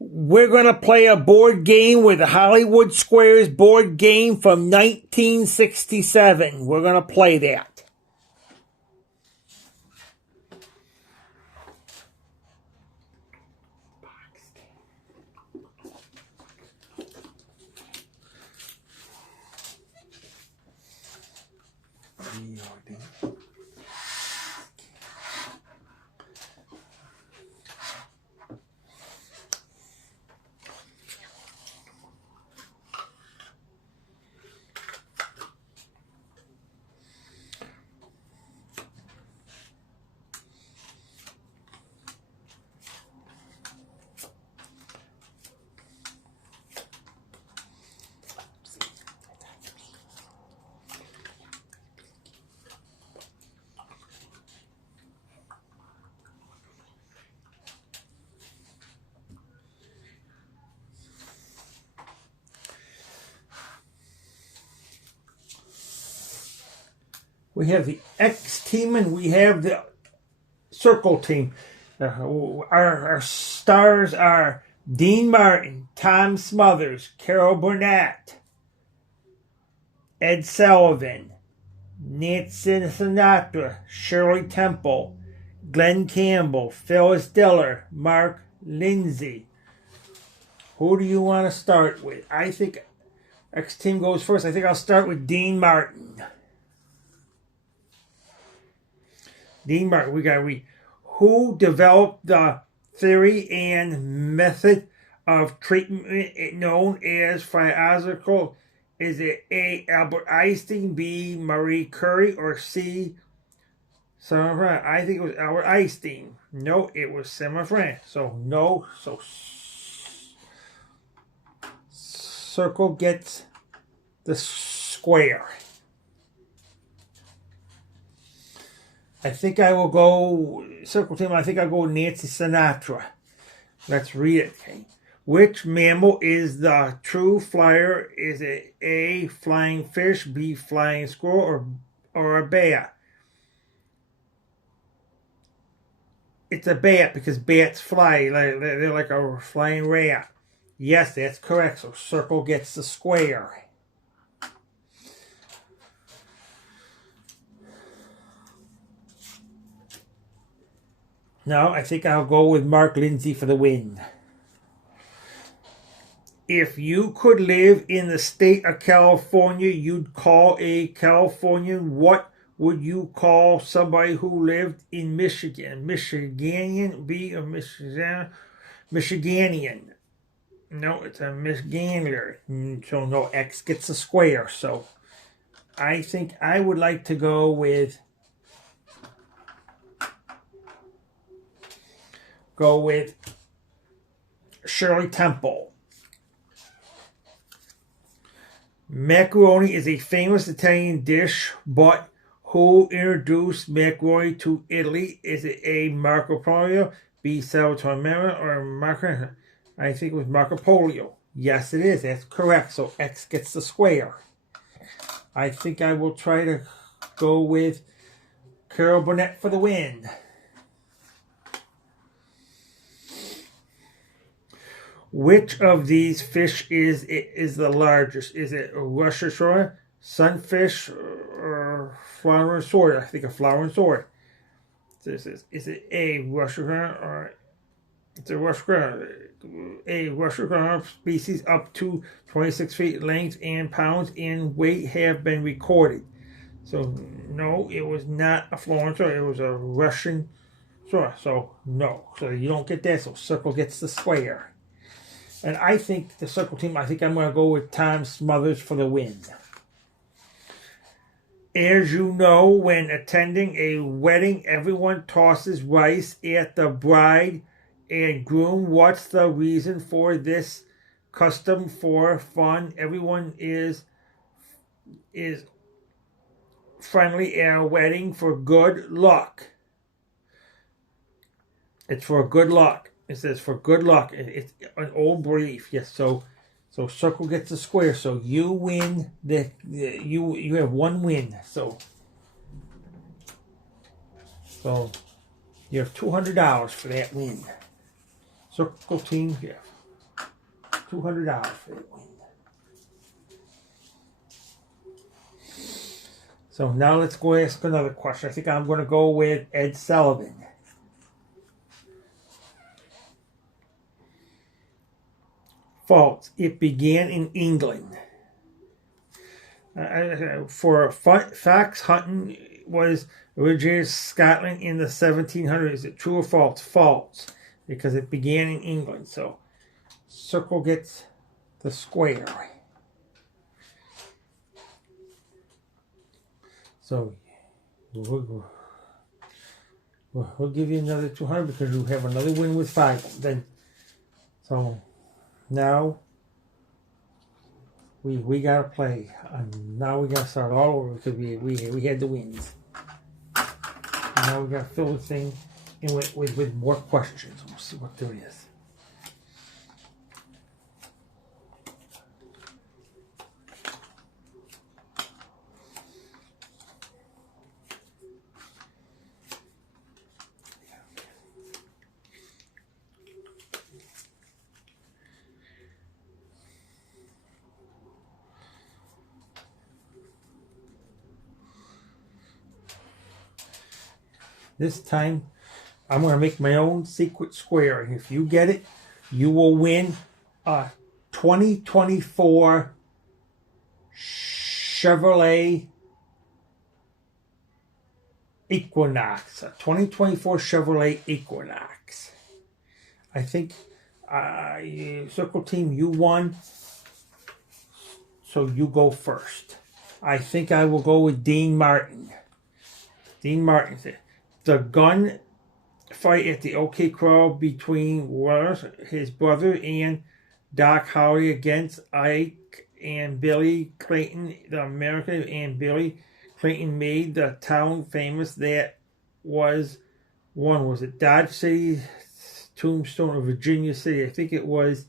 We're going to play a board game with the Hollywood Squares board game from 1967. We're going to play that. We have the X team and we have the Circle team. Our stars are Dean Martin, Tom Smothers, Carol Burnett, Ed Sullivan, Nancy Sinatra, Shirley Temple, Glenn Campbell, Phyllis Diller, Mark Lindsay. Who do you want to start with? I think X team goes first. I think I'll start with Dean Martin. Dean Martin, who developed the theory and method of treatment known as physiological? Is it A, Albert Einstein, B, Marie Curie, or C, Summer? I think it was Albert Einstein. No, it was Summer. So no, so Circle gets the square. I think I will go, Circle team, I think I'll go Nancy Sinatra. Let's read it. Okay. Which mammal is the true flyer? Is it A, flying fish, B, flying squirrel, or a bat? It's a bat because bats fly. They're like a flying rat. Yes, that's correct. So Circle gets the square. Now, I think I'll go with Mark Lindsay for the win. If you could live in the state of California, you'd call a Californian. What would you call somebody who lived in Michigan? Michiganian, B, or Michiganian. No, it's a Michigander. So no, X gets a square. So I think I would like to go with Shirley Temple. Macaroni is a famous Italian dish, but who introduced macaroni to Italy? Is it A, Marco Polo, B, Salvatore Mera, or Marco? I think it was Marco Polo. Yes, it is. That's correct. So X gets the square. I think I will try to go with Carol Burnett for the win. Which of these fish is the largest? Is it a Russian sword, sunfish, or flowering sword? I think a flowering sword. Is it A, Russian or it's a Russian species up to 26 feet length and pounds in weight have been recorded. So no, it was not a flowering sword. It was a Russian sword. So no, so you don't get that. So Circle gets the square. And I think the Circle team, I think I'm going to go with Tom Smothers for the win. As you know, when attending a wedding, everyone tosses rice at the bride and groom. What's the reason for this custom? For fun. Everyone is friendly at a wedding for good luck. It's for good luck. It says for good luck. It's an old belief. Yes. So Circle gets the square. So you win you have one win. So you have $200 for that win. Circle team, yeah. $200 for the win. So now let's go ask another question. I think I'm going to go with Ed Sullivan. False. It began in England. For fox hunting was originated in Scotland in the 1700s. Is it true or false? False. Because it began in England. So circle gets the square. So we'll give you another 200 because you have another win with 5. Then, so now we gotta play. Now we gotta start all over because we had the wins. And now we gotta fill the thing in with more questions. We'll see what there is. This time, I'm going to make my own secret square. And if you get it, you will win a 2024 Chevrolet Equinox. A 2024 Chevrolet Equinox. I think, Circle Team, you won. So you go first. I think I will go with Dean Martin. Dean Martin said, the gun fight at the OK Corral between his brother and Doc Holly against Ike and Billy Clayton, the American, and Billy Clayton made the town famous. That was it Dodge City, Tombstone, or Virginia City? I think it was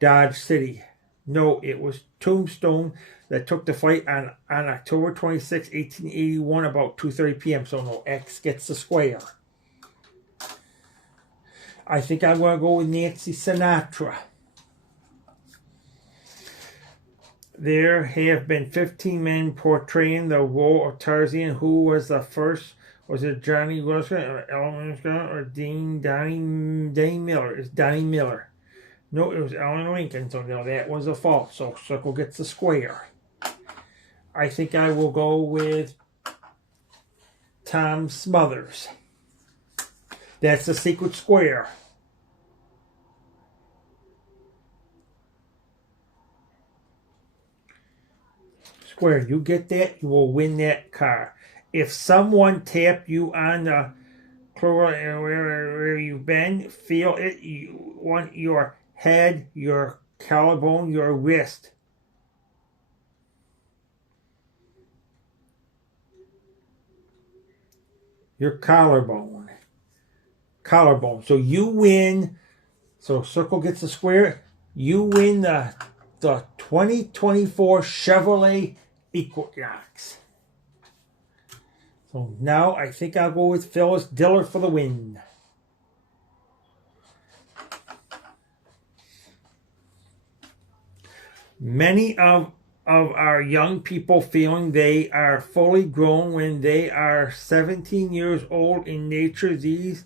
Dodge City. No, it was Tombstone that took the fight on October 26, 1881, about 2:30 p.m. So no, X gets the square. I think I'm going to go with Nancy Sinatra. There have been 15 men portraying the role of Tarzan. Who was the first? Was it Johnny Wilson or Ellen or Donnie Miller? It's Donnie Miller. No, it was Alan Lincoln, so no, that was a false. So circle gets the square. I think I will go with Tom Smothers. That's the secret square. Square, you get that, you will win that car. If someone tap you on the where you've been, feel it, you want your head, your collarbone, your wrist. Your collarbone. So you win. So circle gets the square. You win the 2024 Chevrolet Equinox. So now I think I'll go with Phyllis Diller for the win. Many of our young people feeling they are fully grown when they are 17 years old in nature. These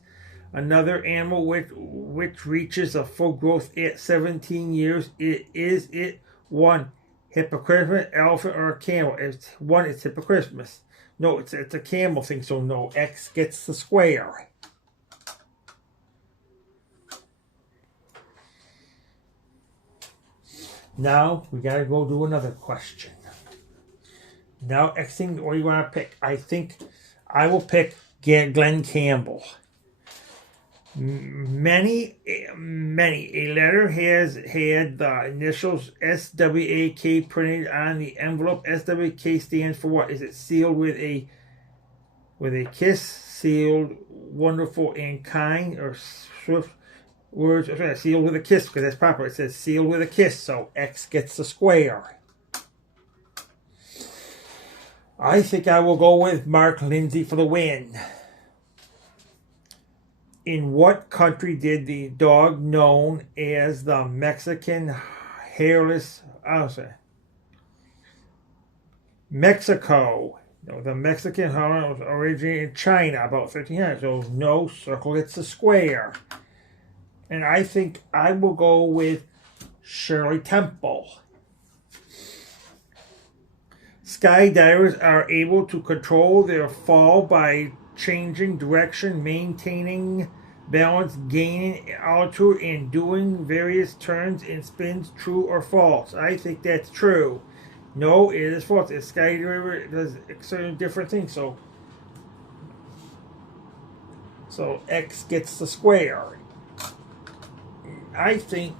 another animal which reaches a full growth at 17 years. It one hippopotamus, elephant, or a camel? It's hippopotamus. No, it's a camel thing. So no, X gets the square. Now, we got to go do another question. Now, X thing, what do you want to pick? I think I will pick Glenn Campbell. A letter has had the initials SWAK printed on the envelope. SWK stands for what? Is it sealed with a kiss, sealed, wonderful, and kind, or swift? Words sealed with a kiss, because that's proper. It says sealed with a kiss, so X gets the square. I think I will go with Mark Lindsay for the win. In what country did the dog known as the Mexican hairless, Mexico. No, the Mexican horn was originated in China about 1500. So no, circle gets the square. And I think I will go with Shirley Temple. Skydivers are able to control their fall by changing direction, maintaining balance, gaining altitude, and doing various turns and spins. True or false? I think that's true. No, it is false. A skydiver does certain different things. So X gets the square. I think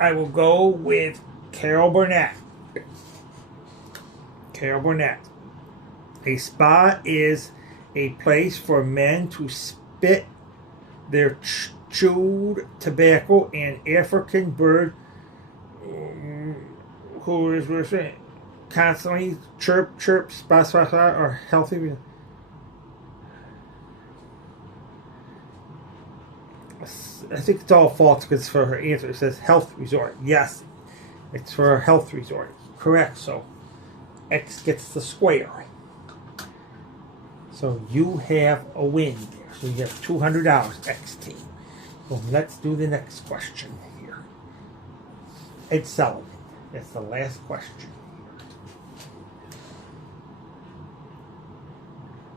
I will go with Carol Burnett. Carol Burnett. A spa is a place for men to spit their chewed tobacco and African bird who is constantly chirp, spa, or healthy. I think it's all false because for her answer it says health resort. Yes, it's for a health resort. Correct. So X gets the square. So you have a win there. So you have $200, X team. So let's do the next question here. Ed Sullivan. That's the last question.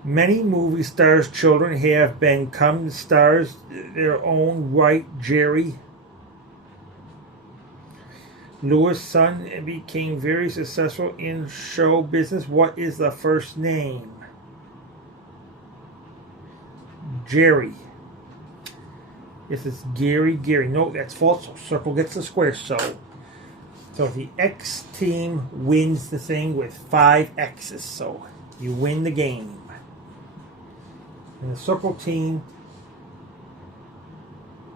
Many movie stars' children have become stars their own right. Jerry Lewis' son became very successful in show business. What is the first name? Jerry. This is Gary. No, that's false. So circle gets the square. So the X team wins the thing with 5 X's. So you win the game. And the circle team,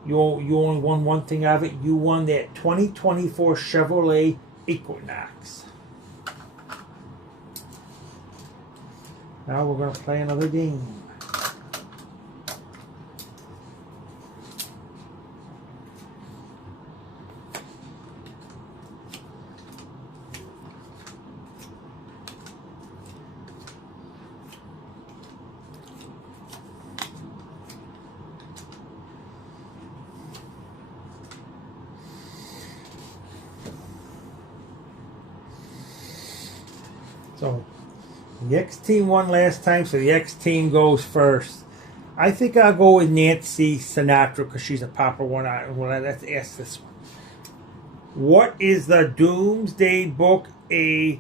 you only won one thing out of it. You won that 2024 Chevrolet Equinox. Now we're going to play another game. So the X team won last time, so the X team goes first. I think I'll go with Nancy Sinatra because she's a popular one. Well, let's ask this one. What is the Doomsday Book the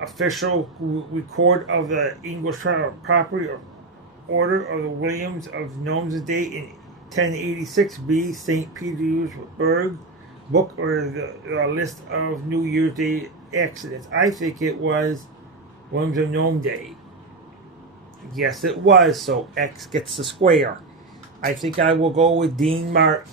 official record of the English property or order of the Williams of Domesday in 1086? B. St. Petersburg Book or the list of New Year's Day accidents? I think it was Williams of Domesday. Yes, it was. So X gets the square. I think I will go with Dean Martin.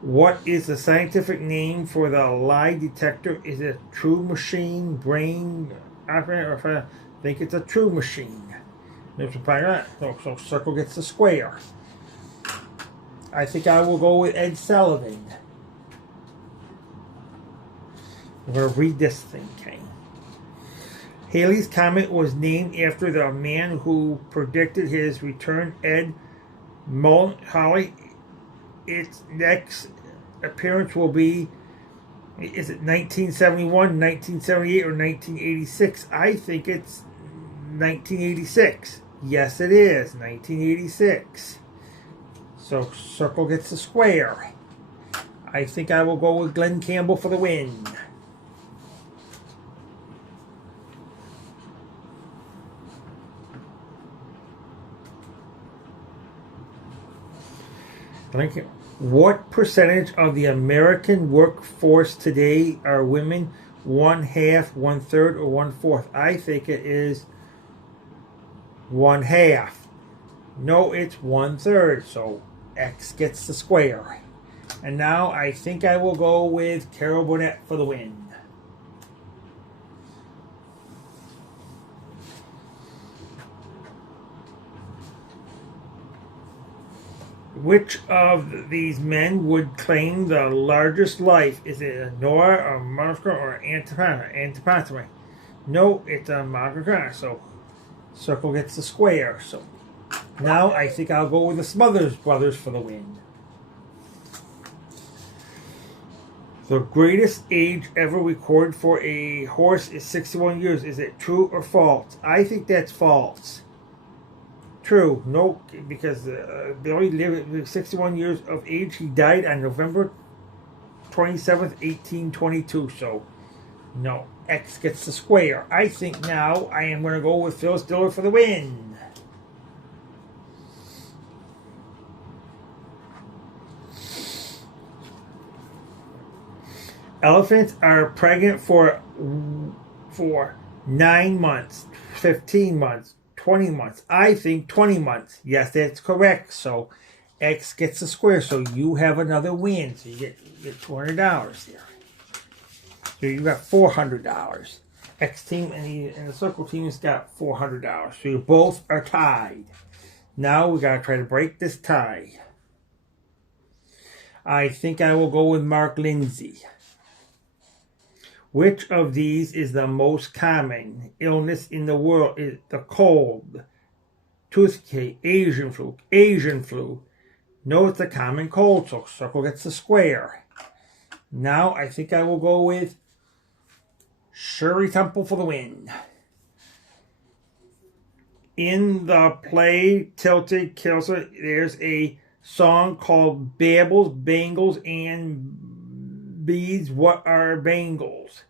What is the scientific name for the lie detector? Is it a true machine, brain operator, or if I think it's a true machine? So circle gets the square. I think I will go with Ed Sullivan. I'm going to read this thing, okay? Halley's Comet was named after the man who predicted his return, Ed Halley. Its next appearance will be, is it 1971, 1978, or 1986? I think it's 1986. Yes, it is. 1986. So circle gets the square. I think I will go with Glenn Campbell for the win. What percentage of the American workforce today are women? 1/2, 1/3, or 1/4? I think it is 1/2. No, it's 1/3. So X gets the square. And now I think I will go with Carol Burnett for the win. Which of these men would claim the largest life? Is it a Noah, or Martha, or Antipater? No, it's a Martha. So circle gets the square. So now I think I'll go with the Smothers Brothers for the win. The greatest age ever recorded for a horse is 61 years. Is it true or false? I think that's false. True. No, because they only lived 61 years of age. He died on November 27th, 1822. So, no. X gets the square. I think now I am going to go with Phyllis Diller for the win. Elephants are pregnant for 9 months, 15 months, 20 months. I think 20 months. Yes, that's correct. So X gets the square. So you have another win. So you get $200 here. So you got $400. X team and the circle team has got $400. So you both are tied. Now we got to try to break this tie. I think I will go with Mark Lindsay. Which of these is the most common illness in the world? Is the cold, toothache, Asian flu? No, it's a common cold, so circle gets the square. Now I think I will go with Shirley Temple for the win. In the play Tilted Kilter, there's a song called Babbles, Bangles, and Beads. What are bangles?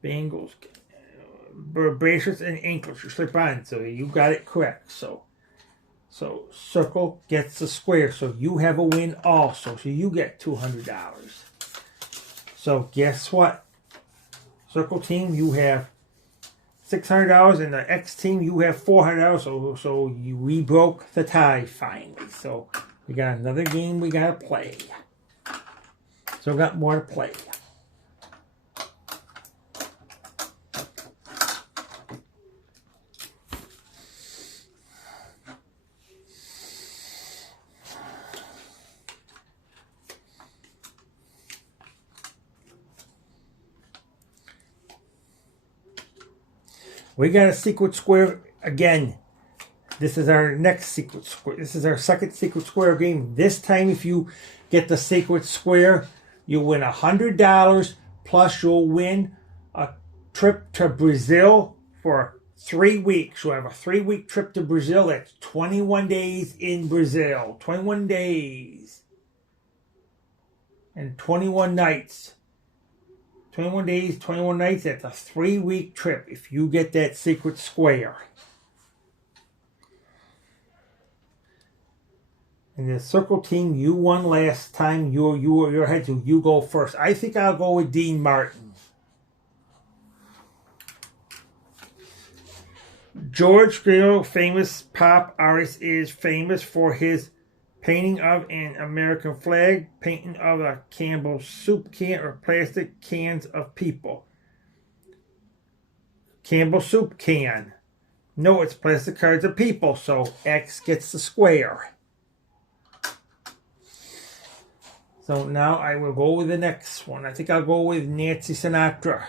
Bangles, bracelets, and anklets you slip on. So you got it correct. So circle gets the square. So you have a win also. So you get $200. So guess what? Circle team, you have $600, and the X team, you have $400. So we broke the tie finally. So we got another game we got to play. So we got more to play. We got a secret square again. This is our next secret square. This is our second secret square game. This time, if you get the secret square, you win $100, plus you'll win a trip to Brazil for 3 weeks. You'll have a 3-week trip to Brazil. That's 21 days in Brazil. 21 days. And 21 nights. 21 days, 21 nights. That's a 3-week trip if you get that secret square. And the circle team, you won last time. You're ahead, so you go first. I think I'll go with Dean Martin. George Gill, famous pop artist, is famous for his painting of an American flag, painting of a Campbell soup can, or plastic cans of people. Campbell soup can. No, it's plastic cards of people, so X gets the square. So now I will go with the next one. I think I'll go with Nancy Sinatra.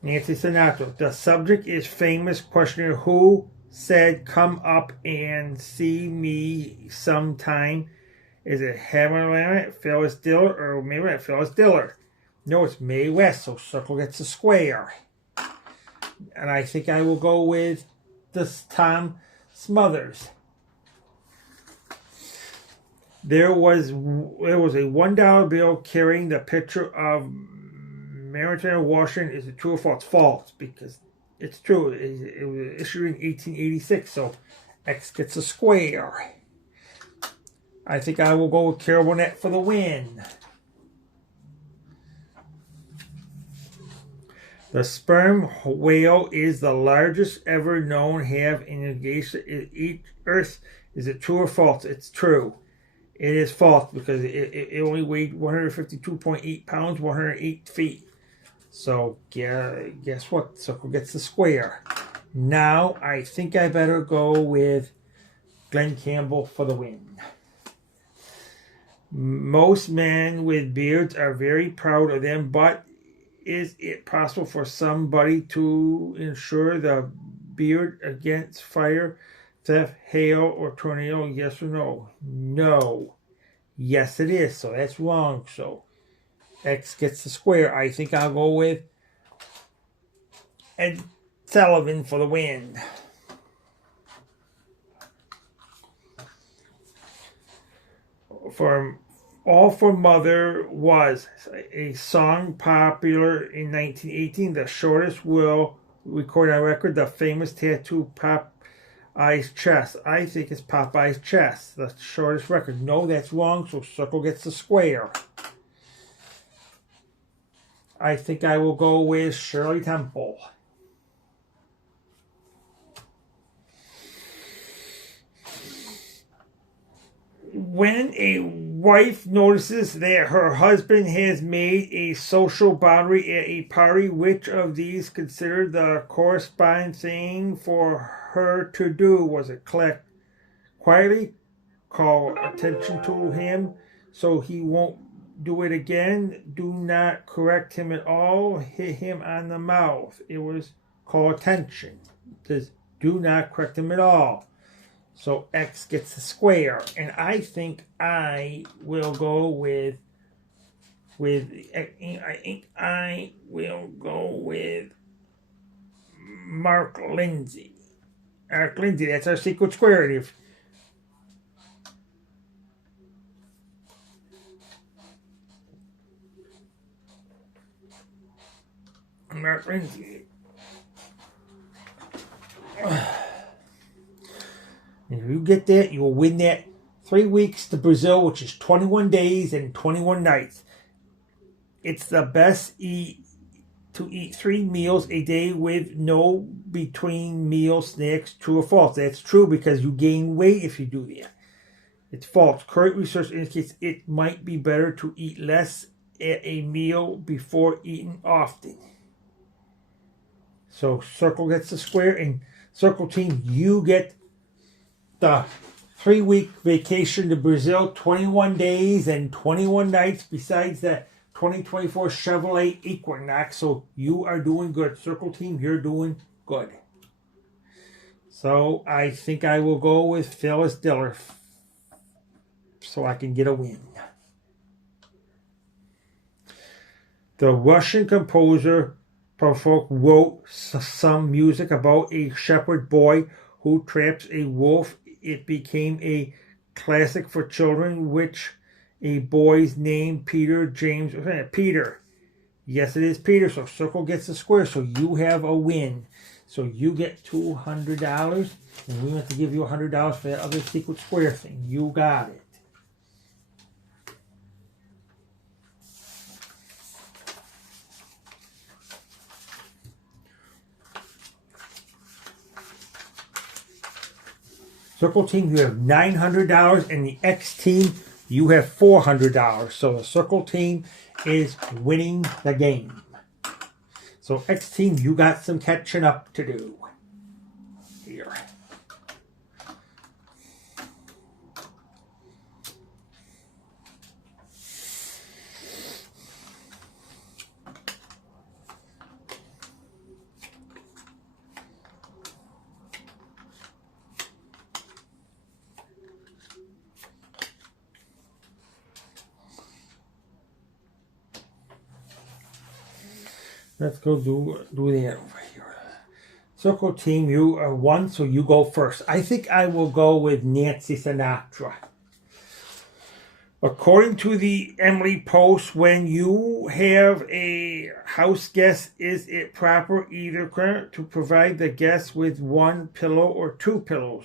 Nancy Sinatra. The subject is famous questioner who said, "Come up and see me sometime." Is it Hammerland, Phyllis Diller, or maybe Phyllis Diller? No, it's Mae West, so circle gets a square. And I think I will go with this Tom Smothers. There was a $1 bill carrying the picture of Mary Washington. Is it true or false? False, because it's true. It was issued in 1886, so X gets a square. I think I will go with Carol Burnett for the win. The sperm whale is the largest ever known have an engagement in each Earth. Is it true or false? It's true. It is false because it only weighed 152.8 pounds, 108 feet. So guess what? Circle gets the square. Now I think I better go with Glenn Campbell for the win. Most men with beards are very proud of them, but is it possible for somebody to insure the beard against fire, theft, hail, or tornado? Yes or no? No. Yes, it is. So that's wrong. So X gets the square. I think I'll go with Ed Sullivan for the win. All for Mother was a song popular in 1918, the shortest will record on record, the famous tattoo Popeye's chest. I think it's Popeye's chest, the shortest record. No, that's wrong, so circle gets the square. I think I will go with Shirley Temple. When a wife notices that her husband has made a social boundary at a party, which of these considered the corresponding thing for her to do? Was it quietly call attention to him so he won't do it again? Do not correct him at all. Hit him on the mouth. It was call attention. It says do not correct him at all. So X gets the square, and I think I will go with Mark Lindsay. Mark Lindsay, that's our secret square. Mark Lindsay. If you get that, you will win that 3 weeks to Brazil, which is 21 days and 21 nights. It's the best to eat 3 meals a day with no between meal snacks. True or false? That's true because you gain weight if you do that. It's false. Current research indicates it might be better to eat less at a meal before eating often. So circle gets the square, and circle team, you get the 3-week vacation to Brazil, 21 days and 21 nights, besides the 2024 Chevrolet Equinox. So you are doing good. Circle team, you're doing good. So I think I will go with Phyllis Diller so I can get a win. The Russian composer Prokofiev wrote some music about a shepherd boy who traps a wolf. It became a classic for children, which a boy's name Peter. Yes, it is Peter. So circle gets a square. So you have a win. So you get $200, and we have to give you $100 for that other secret square thing. You got it. Circle team, you have $900, and the X team, you have $400. So the circle team is winning the game. So X team, you got some catching up to do. Here. Let's go do that over here. Circle team, you are 1, so you go first. I think I will go with Nancy Sinatra. According to the Emily Post, when you have a house guest, is it proper either to provide the guest with 1 pillow or 2 pillows?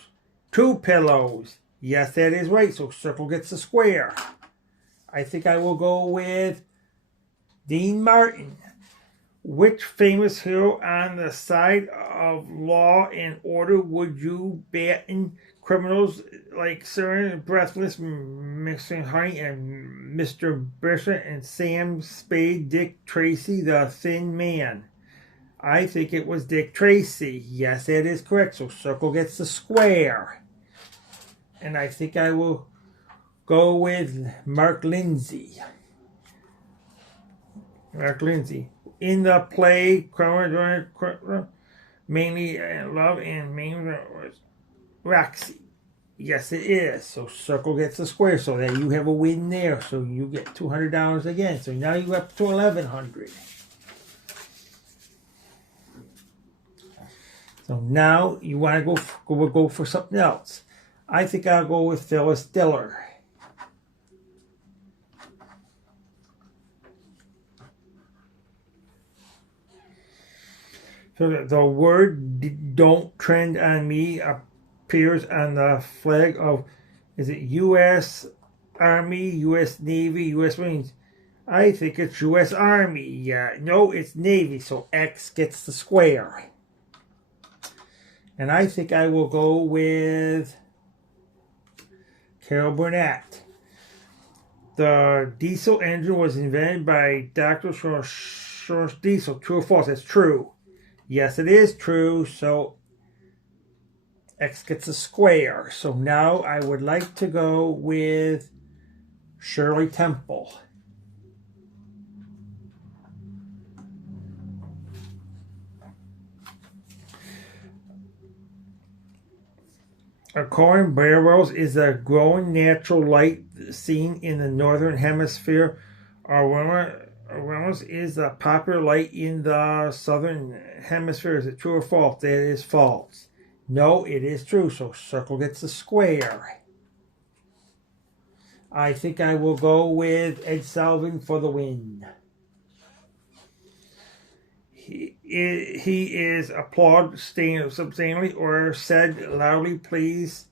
2 pillows. Yes, that is right. So circle gets a square. I think I will go with Dean Martin. Which famous hero on the side of law and order would you batten criminals like Sir Breathless, Mr. Honey, and Mr. Bishop, and Sam Spade, Dick Tracy, the Thin Man? I think it was Dick Tracy. Yes, that is correct. So circle gets the square. and I think I will go with Mark Lindsay. Mark Lindsay. In the play, mainly love and mainly Roxy. Yes, it is. So circle gets a square, so that you have a win there. So you get $200 again. So now you're up to $1,100. So now you want to go for something else. I think I'll go with Phyllis Diller. So the word "don't trend on me" appears on the flag of, is it U.S. Army, U.S. Navy, U.S. Marines? I think it's U.S. Army. No, it's Navy, so X gets the square. And I think I will go with Carol Burnett. The diesel engine was invented by Dr. Shor's Diesel. True or false? It's true. Yes, it is true. So X gets a square. So now I would like to go with Shirley Temple. According barrels is a growing natural light seen in the northern hemisphere. Aromas is a popular light in the southern hemisphere. Is it true or false? That is false. No, it is true. So circle gets a square. I think I will go with Ed Sullivan for the win. He is applauded substantially or said loudly. Please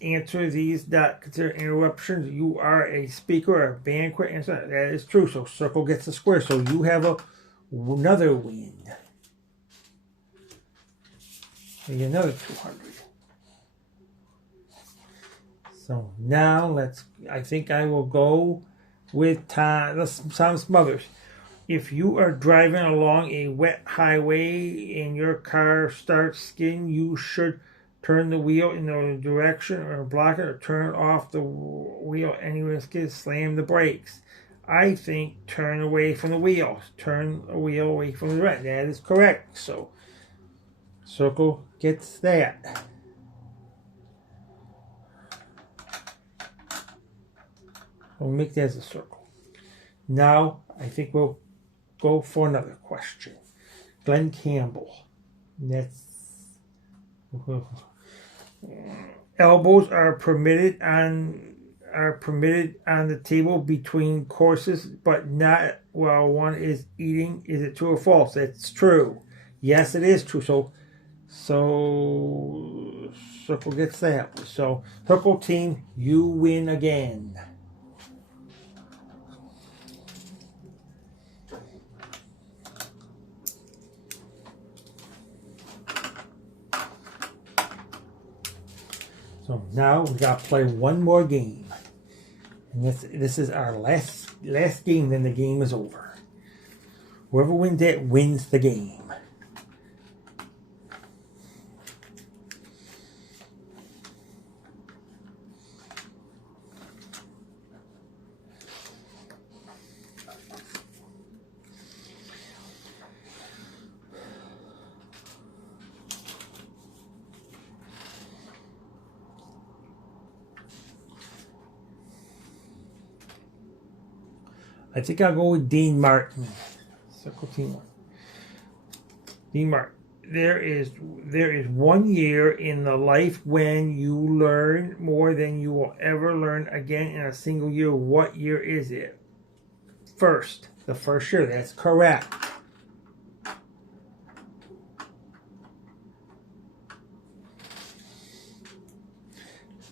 answer these not considered interruptions. You are a speaker or a banquet answer. That is true. So circle gets a square. So you have another win. Maybe another 200. So now I think I will go with Tom Smothers. If you are driving along a wet highway and your car starts skidding, you should turn the wheel in the direction or block it or turn off the wheel anyway. Slam the brakes. I think turn away from the wheel. Turn the wheel away from the right. That is correct. So circle gets that. We'll make that as a circle. Now I think we'll go for another question. Glenn Campbell. That's elbows are permitted on the table between courses, but not while one is eating. Is it true or false? It's true. Yes, it is true. So circle gets that. So circle team, you win again. So now we got to play one more game, and this is our last game. Then the game is over. Whoever wins it wins the game. I think I'll go with Dean Martin. Circle team one. Dean Martin. There is 1 year in the life when you learn more than you will ever learn again in a single year. What year is it? The first year. That's correct.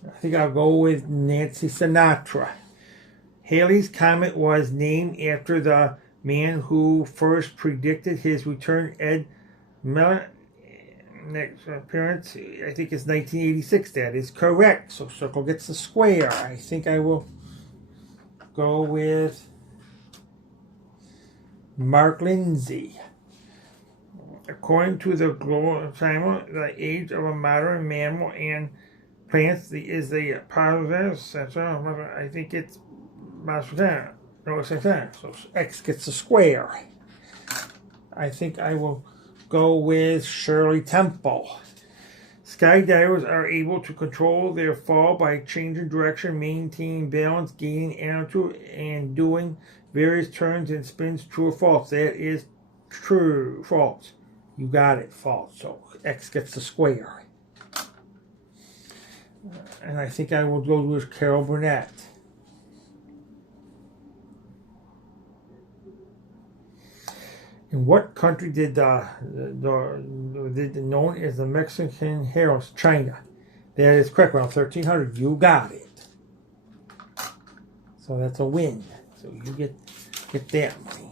I think I'll go with Nancy Sinatra. Halley's Comet was named after the man who first predicted his return. Ed Miller, next appearance, I think it's 1986. That is correct. So circle gets the square. I think I will go with Mark Lindsay. According to the global timer, the age of a modern mammal and plants is the part of this. I think it's Massachusetts. No, it's Santana. So X gets a square. I think I will go with Shirley Temple. Skydivers are able to control their fall by changing direction, maintaining balance, gaining altitude, and doing various turns and spins. True or false? That is true. False. You got it. False. So X gets the square. And I think I will go with Carol Burnett. In what country did known as the Mexican heroes? China. That is correct. Around 1300. You got it. So that's a win. So you get that money.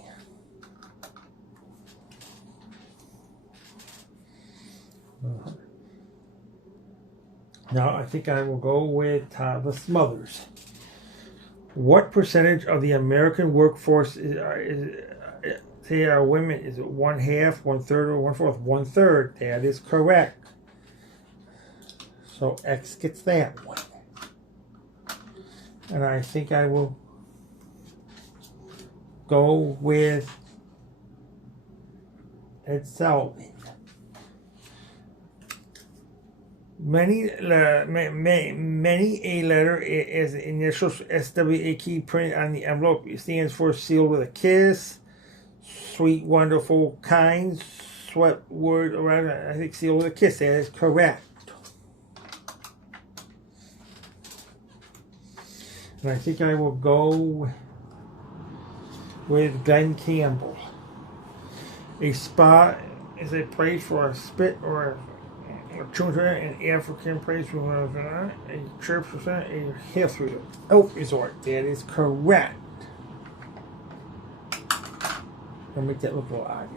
Now I think I will go with the Smothers. What percentage of the American workforce say are women? Is it 1/2, 1/3, or 1/4? 1/3. That is correct. So X gets that one. And I think I will go with Ed Sullivan. Many a letter as initials SWA key print on the envelope. It stands for sealed with a kiss. Sweet, wonderful, kind, sweat word around. I think sealed with a kiss. That is correct. And I think I will go with Glenn Campbell. A spa is a place for a spit or a children, an African place for a church, a health resort. That is correct. I'll make that look a little odd.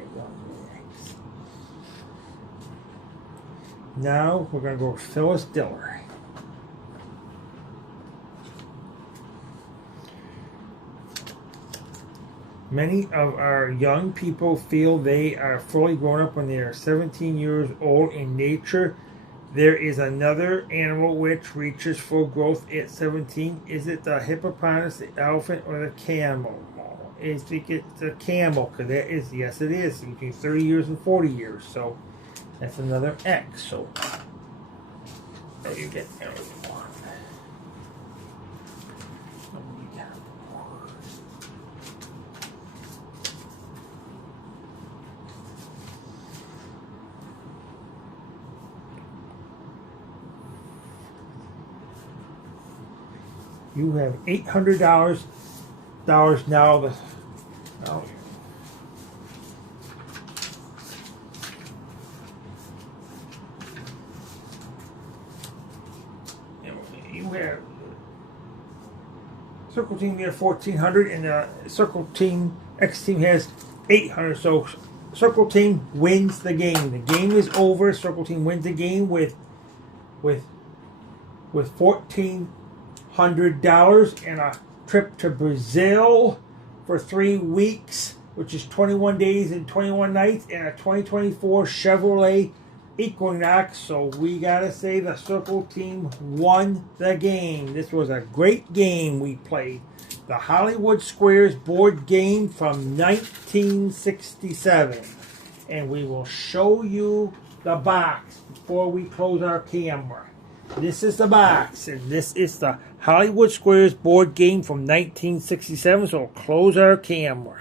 Now we're going to go with Phyllis Diller. Many of our young people feel they are fully grown up when they are 17 years old. In nature, there is another animal which reaches full growth at 17. Is it the hippopotamus, the elephant, or the camel? I think it's the camel, because that is, yes it is, between 30 years and 40 years. So that's another X. So there you get everyone. You have $800 now. You have Circle Team here 1,400, and the Circle Team X Team has 800. So Circle Team wins the game. The game is over. Circle Team wins the game with $1,400 and a trip to Brazil for 3 weeks, which is 21 days and 21 nights, and a 2024 Chevrolet Equinox. So we gotta say the Circle Team won the game. This was a great game we played. The Hollywood Squares board game from 1967. And we will show you the box before we close our camera. This is the box, and this is the Hollywood Squares board game from 1967, so we'll close our camera.